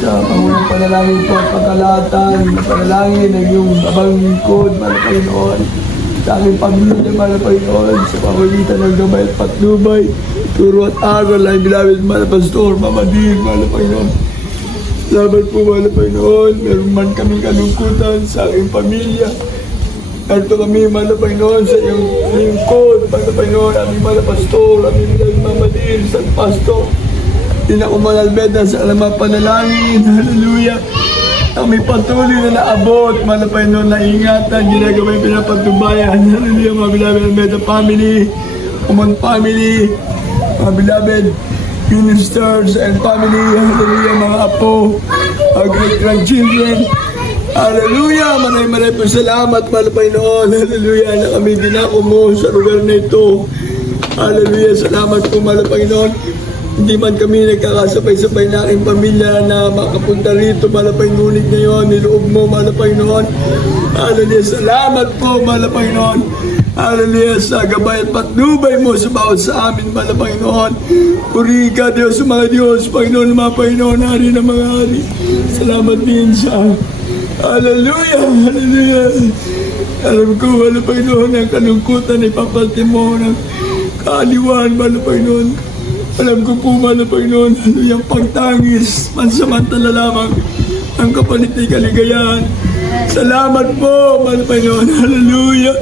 Sa pangunang panalangin po at pagkalatan, panalangin ng iyong abang lingkod, mahal na Panginoon. Sa aking pamilya, mahal na Panginoon, sa pamagitan ng gabay at patnubay, turo at aral, ay bilawid, mahal na Pastor, Mama Dean, mahal na Panginoon. Salamat po, mahal na Panginoon, meron man kaming kalungkutan sa aking pamilya. Narito kami, mahal na Panginoon, sa iyong lingkod, mahal na Panginoon, aming mahal na Pastor, aming bilawid, Mama Dean, San Pastor. Almeda sa alamang panalangin. Hallelujah. Ang may patuloy na naabot, malapay noon na ingatan, ginagawa yung pinapatubayan. Hallelujah, mga beloved Almeda family, common family, mga beloved ministers and family. Hallelujah, mga apo, mga great-grandchildren. Hallelujah, maray po salamat, malapay noon. Hallelujah, na kami dinako mo sa lugar na ito. Hallelujah, salamat po, malapay noon. Hindi man kami nagkakasabay-sabay na aking pamilya na makapunta rito, malapay ngunit ngayon, niloob mo, malapay noon. Hallelujah, salamat po, malapay noon. Hallelujah, sa gabay at patnubay mo sa bawat sa amin, malapay noon. Puri ka, Diyos, mga Diyos, Panginoon, mga Panginoon, hari na mga hari. Salamat din sa hallelujah, hallelujah. Alam ko, malapay noon, ang kalungkutan ay papalti mo ng kaaliwan, malapay noon. Alam ko po, mahal na Panginoon, yung pagtangis, mansamantala lamang ang kapalit ay kaligayahan. Salamat po, mahal na Panginoon, hallelujah,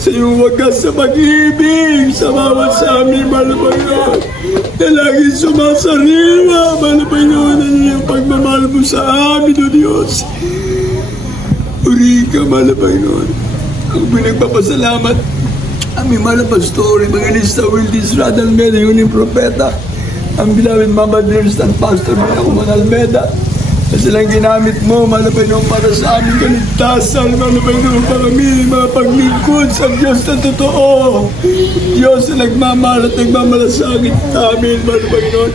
sa iyong wagas sa pag-ibig sa bawat sa amin, mahal na Panginoon, na laging sumasariwa, mahal na Panginoon, ano yung pagmamahal mo sa amin, O Diyos. Uri ka, mahal na Panginoon, ang pinagpapasalamat. Aming mahal na Pastor, Evangelista Wildis Rad Almeda, yung propeta, ang bilawin Mama Dear San Pastor na Kuman Almeda, na silang ginamit mo, mahal na Panginoon, para sa aming kaligtasan, mahal na Panginoon, para kami mga paglingkod sa Diyos na totoo. Diyos na nagmamahal at nagmamalasakit namin, mahal na Panginoon.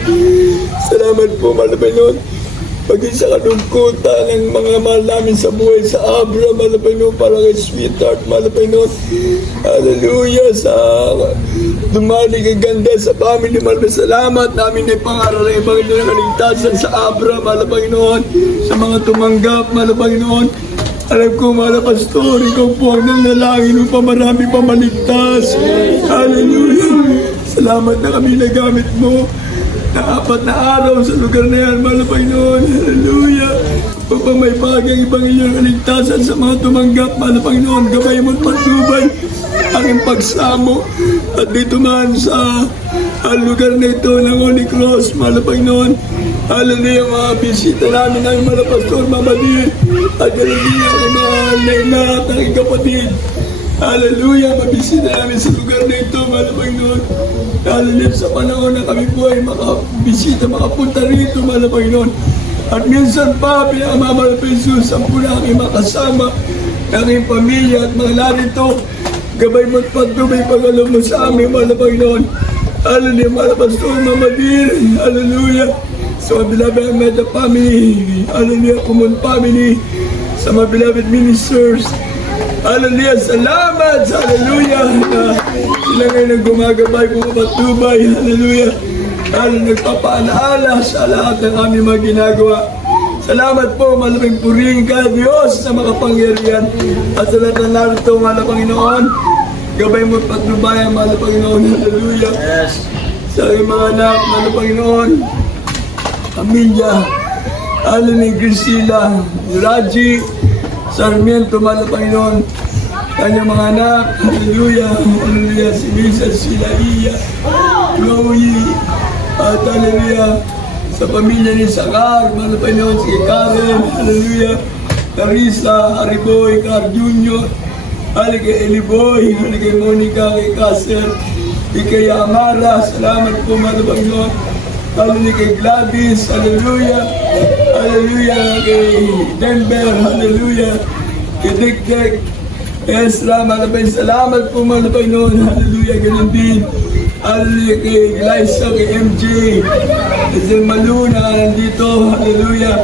Salamat po, mahal na Panginoon. Paging sa kalungkutan ng mga mahal namin sa buhay sa Abra, mahal na Panginoon, para kay Sweetheart, mahal na Panginoon. Hallelujah, sa dumali kay ganda sa family, mahal na salamat namin ay pangaral ay Panginoon ng kaligtasan sa Abra, mahal na Panginoon, sa mga tumanggap, mahal na Panginoon. Alam ko, mahal na Pastor, ikaw po ang nanalangin upang marami pa maligtas. Hallelujah. Salamat na kami nagamit mo na 4 na araw sa lugar na yan, mahal na Panginoon. Hallelujah. Upang may bagay ibang iyong kaligtasan sa mga tumanggap, mahal na Panginoon. Gabay mo at patnubay aking pagsamo. At dito man sa lugar na ito ng Holy Cross, mahal na Panginoon. Hallelujah, mga bisita namin ng mga pastor, mamadil. At hallelujah, ang mga layla at aking kapatid. Hallelujah, mabisita namin sa lugar na ito, mahal na Panginoon. Hallelujah, sa panahon na kami po ay makabisita, makapunta rito, mahal na Panginoon. At minsan pa, pinakamamahal pa Jesus, ang po na aking makasama, aking pamilya at mga narito. Gabay mo at pagdubay pag-alam mo sa amin, mahal na Panginoon. Hallelujah, mahal na Pastor, Mamadir. Hallelujah. Sa mga beloved Meta family. Hallelujah, Common family. Sa mga beloved ministers. Hallelujah, salamat. Hallelujah. Sila ngayon ang gumagabay, bumapatubay. Hallelujah. Hallelujah, nagpapaalaala sa lahat ng aming mga ginagawa. Salamat po, malaming purihin ka, Diyos, na makapangyarihan. At sa lahat ng narito, mahal na Panginoon, gabay mo patnubayan, mahal na Panginoon. Hallelujah. Yes. Sa aking mga anak, mahal na Panginoon, Amilia, Alani, Grisila, Raji, Sarmiento, mahal na Panginoon, kanyang mga anak, hallelujah, hallelujah, si Misa, si Laia, Chloe, at hallelujah, sa pamilya ni Sakar, mahal na Panginoon, si Karen, hallelujah, Carissa, Ariboy, Car Jr., hali kay Eliboy, hali kay Monica, kay Kasser, kay Amara, salamat po, mahal na Panginoon, hallelujah, kay Gladys, hallelujah, hallelujah, kay Denver, hallelujah, kay Dick, Ezra, mahal na Panginoon, salamat po, mahal na Panginoon, hallelujah, ganun din, hallelujah, kay Glyza, kay MJ, kay Maluna, nandito, hallelujah,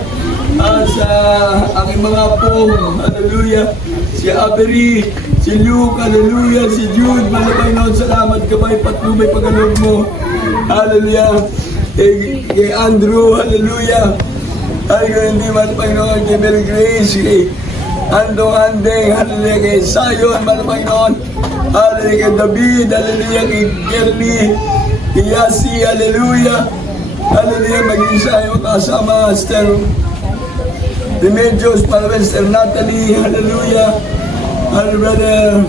at sa aking mga po, hallelujah, si Avery, si Luke, hallelujah, si Jude, mahal na Panginoon, salamat, gabay, patnubay, pag-alog mo, hallelujah, kay Andrew, hallelujah, hallelujah, hindi mahal na Panginoon, kay Mary Grace, kay Andong Andeng, hallelujah, kay Sayon, mahal na Panginoon, hallelujah, kay David, hallelujah, kay Gernie, kay Yasi, hallelujah, hallelujah, maging sa'yo kasama, Esther Remedios, Palvester Natalie, hallelujah, hallelujah,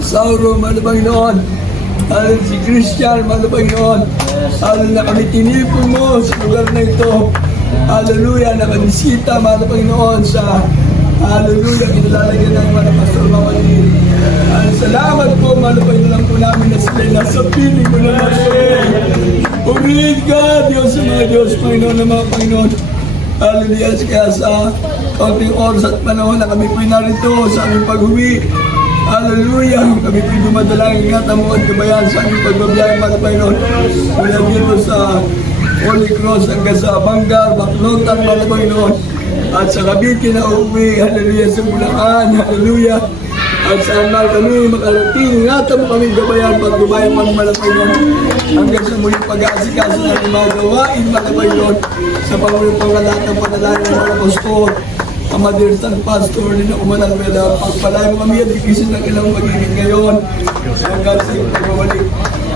Sauro, mahal na Panginoon, hallelujah, si Christian, mahal na Panginoon, hallelujah, kami tinipon mo sa lugar na ito, hallelujah, nakabisita, mahal na Panginoon, sa hallelujah, kinalalagyan ng mga Pastor Mamadir. Salamat po, mahal na Panginoon po namin na sila nasa piling mo na purihin ka, Diyos sa mga Diyos, Panginoon na mga Panginoon. Hallelujah, kaya sa konting oras at panahon na kami po narito sa aming pag-uwi. Hallelujah, kami po dumadala ang ingatan mo at kabayan sa aming pagbabiyahe, mahal na Panginoon. Mula dito sa Holy Cross hanggang sa Bangar, Baclotan, mahal na Panginoon. At sa Cavite na uuwi, hallelujah, sa Bulacan, hallelujah. At saan mahal kami makarating, ingatan mo kami gabayan, pagbabayan mo mahal na Panginoon. Hanggang sa muling pag-aasikaso na ng mga gawain, mahal na Panginoon. Sa pangulang panglalat ng panalangin ng mga pastor, ang madirtang pastor din ako manalwela, pagpalain mo kami at ikisin ng ilang magiging ngayon. Hanggang sa iyong pagbabalik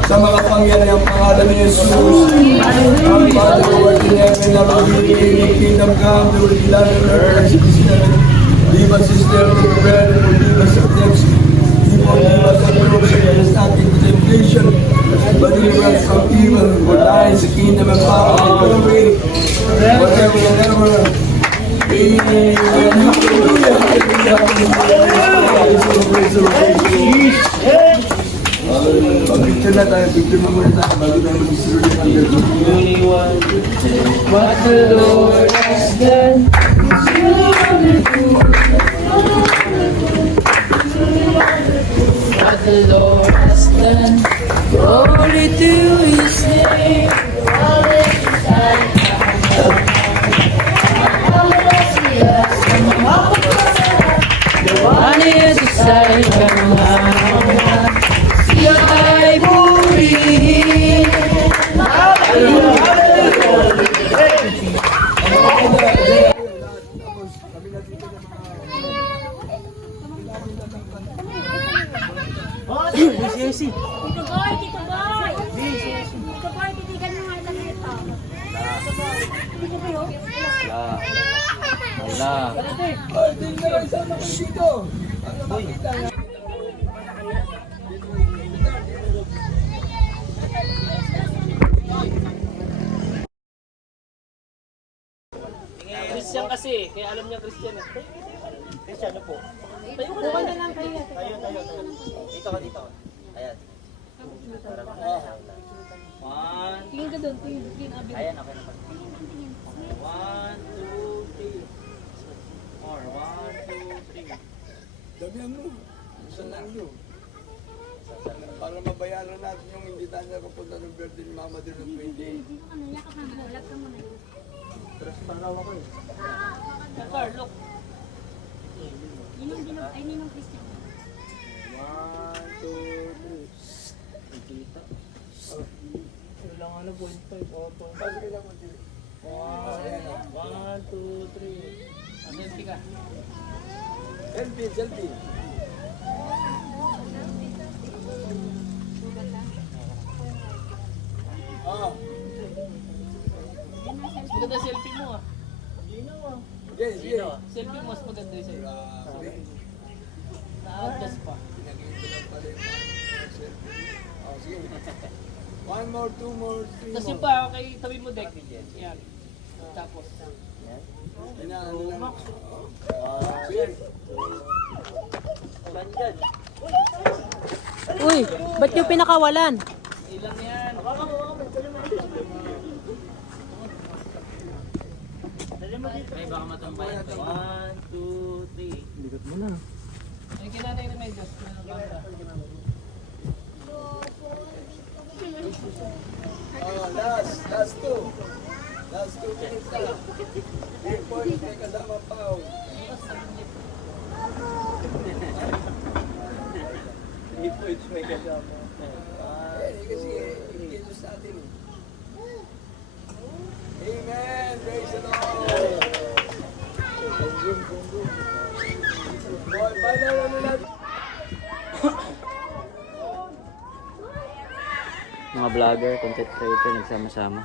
sa mga pangyari ang pangalan ni Jesus. Ang Father, who art in heaven, hallowed be thy kingdom come, thy will be done on earth as it is in heaven. Give us this day our daily bread, and forgive us our debts. Forgive us our sins, and lead us not into temptation, but deliver us from evil. For thine is the kingdom and power and glory, forever and ever. Amen. Hallelujah. Hallelujah. na tayo, picture mo muna tayo bago tayo mag-distribute ng girls. What the Lord has done. What the Lord has done. Glory to His name. Ano yung sasay ka naman? Siya ay purihin. Tito Boy! Tito Boy! Tito Boy, titigan mo nga ito nito. Tito Boy, oh. Ay, din na rin sama kayo dito. Para makita nga. Christian kasi, kaya alam niya Christian. Christian po. Tayo ka na lang kayo. Dito ka, dito ka. Ayan. One. Tingin ka doon, tingin abi. Ayan, okay na. 1, 2, 3. More. 1, 2, 3. Damihan mo. Gusto lang nyo. Para mabayaran natin yung hindi tayo nakapunta ng birthday ni Mama din ng 20. Ano, yakap na bulag ka muna. Pero sa pangalawa ko eh. Carlo. Yun yung dinog, ay ninong Christian. 1, 2, 3. Kita. Kailangan na 0.5. Sabi ka lang mo din. 1, 2, 3. Selfie ka. Selfie, selfie. Ah, Maganda selfie mo ah. sige, sige. Selfie mo, mas maganda yung selfie. Grabe. Na-adjust pa. Pinag-iinto lang pala yung selfie. Oh, sige. 1 more, 2 more, 3 Tapos yung more. pa, kay tabi mo deck. Yan. Tapos. Inaano lang. Sige. Bandyan. Uy, ba't yung pinakawalan? Ilang yan. Ay, baka matampayan. 1, 2, 3. Bigot mo na. Ay, kinanay na medyo. Oh, last 2. Last 2 minutes na lang. 3 points, may kasama pa. Oh. 3 points may kasama. Kasi ikilos natin eh. Amen! Praise the Lord! Boy, final ano natin? Mga vlogger, content creator, nagsama-sama.